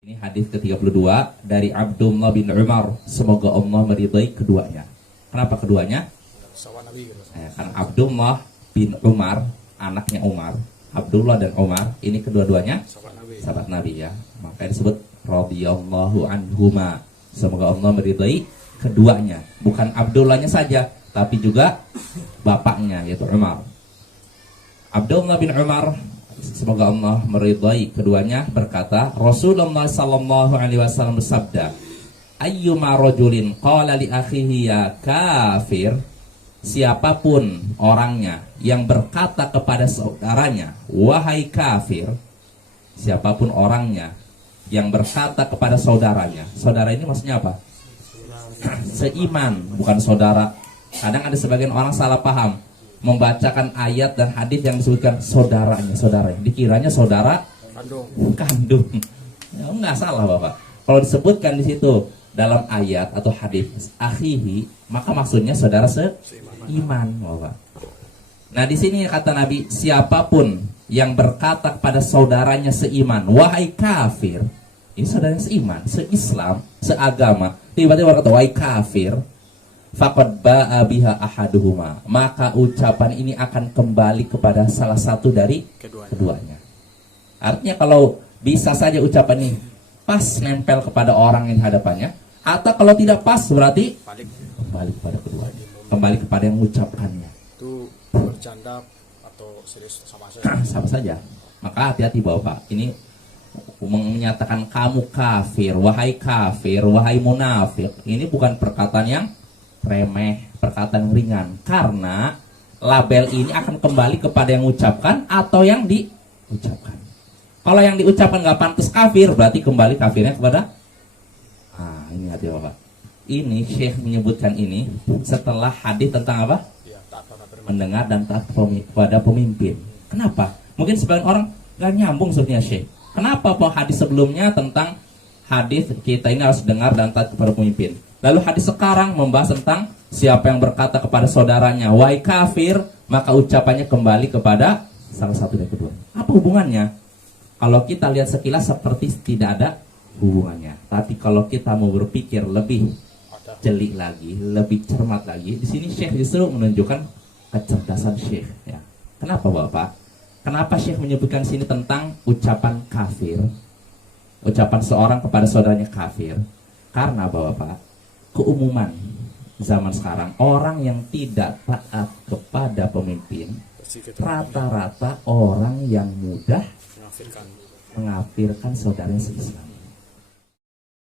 Ini hadis ke-32 dari Abdullah bin Umar. Semoga Allah meridai keduanya. Kenapa keduanya? Karena Abdullah bin Umar, anaknya Umar. Abdullah dan Umar, ini kedua-duanya sahabat Nabi ya. Makanya disebut radhiyallahu anhuma. Semoga Allah meridai keduanya. Bukan Abdullahnya saja, tapi juga bapaknya, yaitu Umar. Abdullah bin Umar, semoga Allah meridai keduanya, berkata, Rasulullah sallallahu alaihi wasallam bersabda, ayyuma rajulin qala li akhihi ya kafir, siapapun orangnya yang berkata kepada saudaranya wahai kafir, siapapun orangnya yang berkata kepada saudaranya, saudara ini maksudnya apa? Seiman, bukan saudara. Kadang ada sebagian orang salah paham, membacakan ayat dan hadis yang disebutkan saudaranya, dikiranya saudara kandung. Ya, enggak salah Bapak. Kalau disebutkan di situ dalam ayat atau hadis akhihi, maka maksudnya saudara seiman, Bapak. Nah, di sini kata Nabi, siapapun yang berkata kepada saudaranya seiman, wahai kafir, ini saudaranya seiman, seislam, seagama, tiba-tiba berkata wahai kafir, faqad ba'a biha ahaduhuma, maka ucapan ini akan kembali kepada salah satu dari keduanya. Artinya kalau bisa saja ucapan ini pas nempel kepada orang yang hadapannya, atau kalau tidak pas berarti kembali kepada keduanya, kembali kepada yang mengucapkannya. Itu bercanda atau serius sama saja? Sama saja. Maka hati-hati Bapak. Ini menyatakan kamu kafir, wahai munafik. Ini bukan perkataan yang remeh, perkataan ringan, karena label ini akan kembali kepada yang mengucapkan atau yang diucapkan. Kalau yang diucapkan nggak pantas kafir, berarti kembali kafirnya kepada ini hati Bapak. Ini Syekh menyebutkan ini setelah hadis tentang apa? Mendengar dan taat kepada pemimpin. Kenapa? Mungkin sebagian orang nggak nyambung sebenarnya Syekh. Kenapa Pak hadis sebelumnya tentang hadis kita ini harus dengar dan taat kepada pemimpin? Lalu hadis sekarang membahas tentang siapa yang berkata kepada saudaranya wahai kafir, maka ucapannya kembali kepada salah satu dari kedua. Apa hubungannya? Kalau kita lihat sekilas seperti tidak ada hubungannya. Tapi kalau kita mau berpikir lebih jeli lagi, lebih cermat lagi, di sini Syekh justru menunjukkan kecerdasan Syekh ya. Kenapa Bapak? Kenapa Syekh menyebutkan sini tentang ucapan kafir? Ucapan seorang kepada saudaranya kafir. Karena Bapak, keumuman zaman sekarang, orang yang tidak taat kepada pemimpin rata-rata orang yang mudah mengafirkan saudaranya seislam.